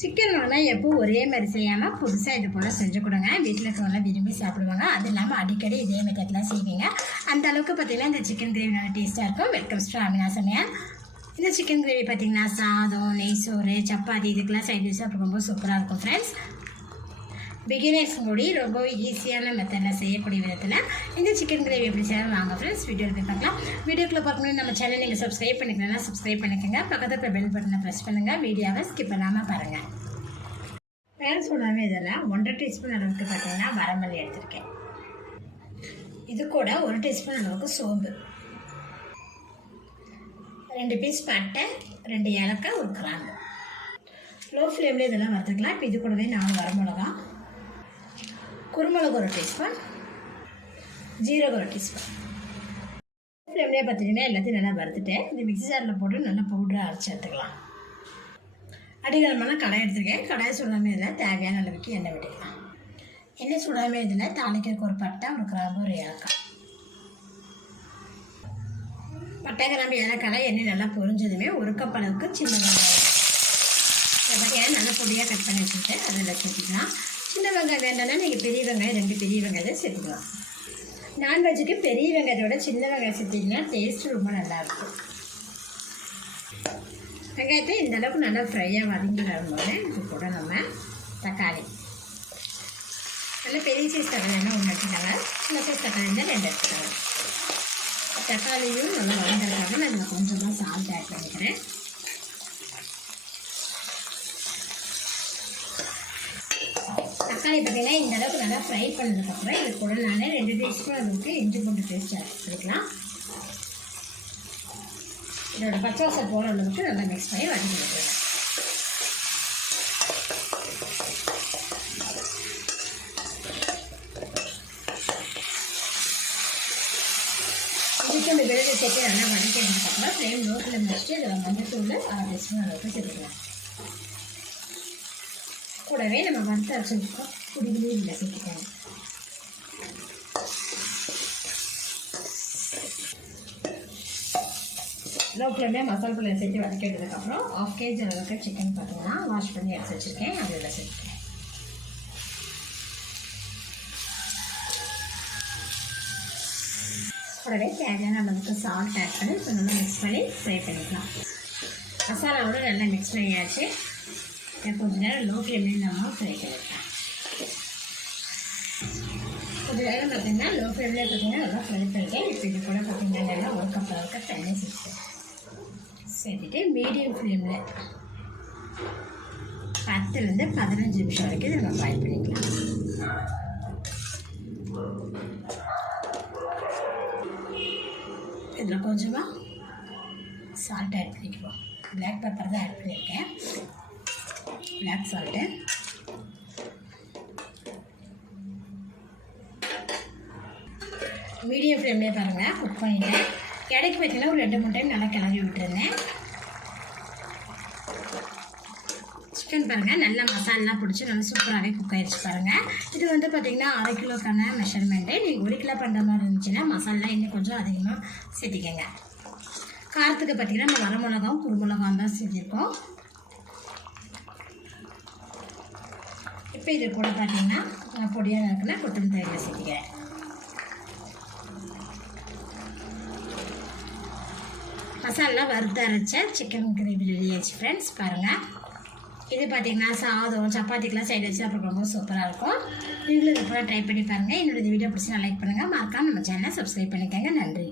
Chicken வாங்கினா எப்போ ஒரே மாதிரி செய்யாமல் புதுசாக இது போல் செஞ்சு கொடுங்க. வீட்டில் இருக்கவங்களாம் விரும்பி சாப்பிடுவாங்க. அது இல்லாமல் அடிக்கடி இதே மெத்தட்லாம் செய்வீங்க. அந்த அளவுக்கு பார்த்தீங்கன்னா இந்த சிக்கன் கிரேவி நல்லா டேஸ்ட்டாக இருக்கும். வெல்கம் ஸ்டோ அமினா சமையல் இந்த சிக்கன் கிரேவி பார்த்தீங்கன்னா சாதம் நெய் சோறு சப்பாத்தி இதுக்கெல்லாம் சைட் டிஷ்ஷாக ரொம்ப சூப்பராக இருக்கும் ஃப்ரெண்ட்ஸ் பிகினர்ஸ் மூடி ரொம்ப ஈஸியான மெத்தடில் செய்யக்கூடிய விதத்தில் இந்த சிக்கன் கிரேவி எப்படி செய்யலாம் வாங்க ஃப்ரெண்ட்ஸ் வீடியோ போய் பார்க்கலாம். வீடியோக்குள்ளே பார்க்கணும் நம்ம சேனல் நீங்கள் சப்ஸ்கிரைப் பண்ணிக்கலாம் சப்ஸ்கிரைப் பண்ணிக்கோங்க. பக்கத்தில் பெல் பட்டனை ப்ரெஸ் பண்ணுங்கள் வீடியோவை ஸ்கிப் பண்ணாமல் பாருங்கள் பேர் சொல்லாமல் இதெல்லாம் ஒன்றரை டீஸ்பூன் அளவுக்கு பார்த்தீங்கன்னா வரமல்லி எடுத்திருக்கேன். இது கூட ஒரு டீஸ்பூன் அளவுக்கு சோம்பு. ரெண்டு பீஸ் பட்டை ரெண்டு ஏலக்காய் ஒரு கிராம்பு. லோ ஃப்ளேமில் இதெல்லாம் வறுத்துக்கலாம். இப்போ இது கூடவே நாலு வரமிளகா குருமிளகு ஒரு டீஸ்பூன் ஜீரகம் ஒரு டீஸ்பூன் ஃப்ளேம்லேயே பார்த்தீங்கன்னா எல்லாத்தையும் நல்லா வறுத்துட்டேன் இந்த மிக்சி ஜாரில் போட்டு நல்லா பவுடராக அரைச்சி எடுத்துக்கலாம். அடிகலமான கடாய் எடுத்துருக்கேன். கடாய் சுடாமல் இதில் தேவையான அளவுக்கு எண்ணெய் விட்டுக்கலாம். எண்ணெய் சுடாமல் இதில் தாளிக்கிறதுக்கு ஒரு பட்டை ஒரு கிராம்பு ஒரு ஏலக்காய். பட்டை கிராம்பு ஏலக்காய் எண்ணெய் நல்லா பொரிஞ்சதுமே ஒரு கப் அளவுக்கு சின்ன வெங்காயம். பார்த்தீங்கன்னா பொடியாக கட் பண்ணி வச்சுட்டு அதில் சேர்த்துக்கலாம். சின்னவங்க வேண்டாம்னா நீங்கள் பெரிய வெங்காயம் ரெண்டு பெரிய வெங்காயத்தை சேர்த்துக்கலாம். நான்வெஜ்ஜுக்கு பெரிய வெங்காயத்தோட சின்ன வெங்காயம் சேர்த்திங்கன்னா டேஸ்ட்டு ரொம்ப நல்லாயிருக்கும் வெங்காயத்தை இந்த அளவுக்கு நல்லா ஃப்ரையாக வதங்கி வரும்போது இது கூட நம்ம தக்காளி. நல்ல பெரிய சைஸ் தக்காளினா ஒன்று எடுத்துக்காங்க. சின்ன சைஸ் தக்காளினா ரெண்டு எடுத்துக்காங்க. தக்காளியும் நல்லா வளர்ந்துருக்காங்க நான் கொஞ்சமாக சால்ட் ஆட் பண்ணிக்கிறேன். தக்காளி பார்த்தீங்கன்னா இந்த அளவுக்கு நல்லா ஃப்ரை பண்ணதுக்கப்புறம் இது கூட நான் ரெண்டு டீஸ்பூன் அளவுக்கு இஞ்சி பூண்டு பேஸ்ட் எடுத்துக்கலாம். இதோட பச்சை வாசம் அளவுக்கு நல்லா மிக்ஸ் பண்ணி வதக்கி கொடுக்குறேன் இதுக்கு இந்த சேர்த்து நல்லா வதக்கினதுக்கப்புறம் ஃப்ளேம் லோட்டில் வச்சுட்டு இதில் மஞ்சள் தூள் ஆறு டீஸ்பூன் அளவுக்கு சேர்த்துக்கலாம். கூடவே நம்ம வறுத்து அரைச்சிருக்கோம் குடிகளே இல்லை சேர்த்துக்கலாம் லோ ஃப்ளேமே மசாலா பொருளை சேர்த்து வதக்கிட்டதுக்கப்புறம் ஆஃப் கேஜி அளவுக்கு சிக்கன் பார்த்தீங்கன்னா வாஷ் பண்ணி எடுத்து வச்சுருக்கேன் அதில் சேர்த்துக்கேன் கூடவே தேவையான அளவுக்கு சால்ட் ஆட் பண்ணி இப்போ நல்லா மிக்ஸ் பண்ணி ஃப்ரை பண்ணிக்கலாம் மசாலாவோட நல்லா மிக்ஸ் பண்ணியாச்சு கொஞ்ச நேரம் லோ ஃப்ளேம்லேயே நம்ம ஃப்ரை பண்ணிக்கலாம் கொஞ்ச நேரம் பார்த்தீங்கன்னா லோ ஃப்ளேம்லேயே பார்த்தீங்கன்னா நல்லா ஃப்ரை பண்ணிட்டேன் இப்போ இது கூட பார்த்தீங்கன்னா நல்லா ஒரு கப் அளவுக்கு தண்ணி சேர்த்து சேர்த்துட்டு மீடியம் ஃப்ளேமில் பத்துலேருந்து பதினஞ்சு நிமிஷம் வரைக்கும் இதை நம்ம ஃப்ரை பண்ணிக்கலாம். இதில் கொஞ்சமாக சால்ட் ஆட் பண்ணிக்குவோம். பிளாக் பெப்பர் தான் ஆட் பண்ணியிருக்கேன். பிளாக் சால்ட்டு மீடியம் ஃப்ளேம்லேயே பாருங்கள் குக் பண்ணிட்டேன். இடைக்கு பார்த்தீங்கன்னா ஒரு ரெண்டு மூணு டைம் நல்லா கிளறி விட்டுருந்தேன். சிக்கன் பாருங்கள் நல்லா மசாலெலாம் பிடிச்சி நல்லா சூப்பராகவே குக் ஆகிடுச்சு பாருங்கள் இது வந்து பார்த்திங்கன்னா அரை கிலோக்கான மெஷர்மெண்ட்டு நீங்கள் ஒரு கிலோ பண்ணுற மாதிரி இருந்துச்சுன்னா மசாலா இன்னும் கொஞ்சம் அதிகமாக சேர்த்திக்கங்க. காரத்துக்கு பார்த்திங்கன்னா நம்ம வரமிளகாவும் குறுமிளகாவும் தான் செஞ்சுருக்கோம் இப்போ இது கூட பார்த்தீங்கன்னா பொடியாக இருக்குன்னா கொத்தமல்லி தழையில் சேர்த்துக்கிறேன். மசாலா வறுத்து அரைச்ச சிக்கன் கிரேவி ரெடியாச்சு ஃப்ரெண்ட்ஸ் பாருங்கள் இது பார்த்தீங்கன்னா சாதம் சப்பாத்திக்கெலாம் சைடு வச்சு அப்புறம் ரொம்ப சூப்பராக இருக்கும். நீங்களும் இது கூட ட்ரை பண்ணி பாருங்கள் என்னோடய வீடியோ பிடிச்சி லைக் பண்ணுங்கள் மறக்காமல் நம்ம சேனலை சப்ஸ்கிரைப் பண்ணிக்கோங்க. நன்றி.